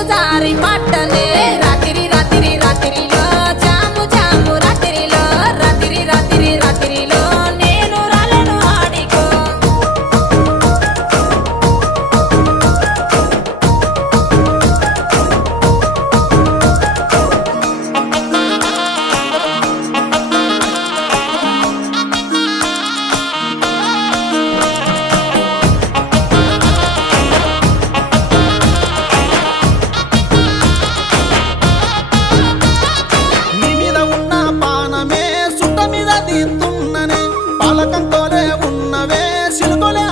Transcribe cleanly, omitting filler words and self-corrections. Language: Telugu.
నీరు జారి పట్టనే రాత్రి రాత్రి రాత్రిలో జాము జాము రాత్రిలో రాత్రి రాత్రి రాత్రిలో నేను రాలేను ఆడికో నీ మీద ఉన్న పానమే సుట్ట మీద తీస్తున్ననే పాలకంతోనే ఉన్నవే సిలుకొలే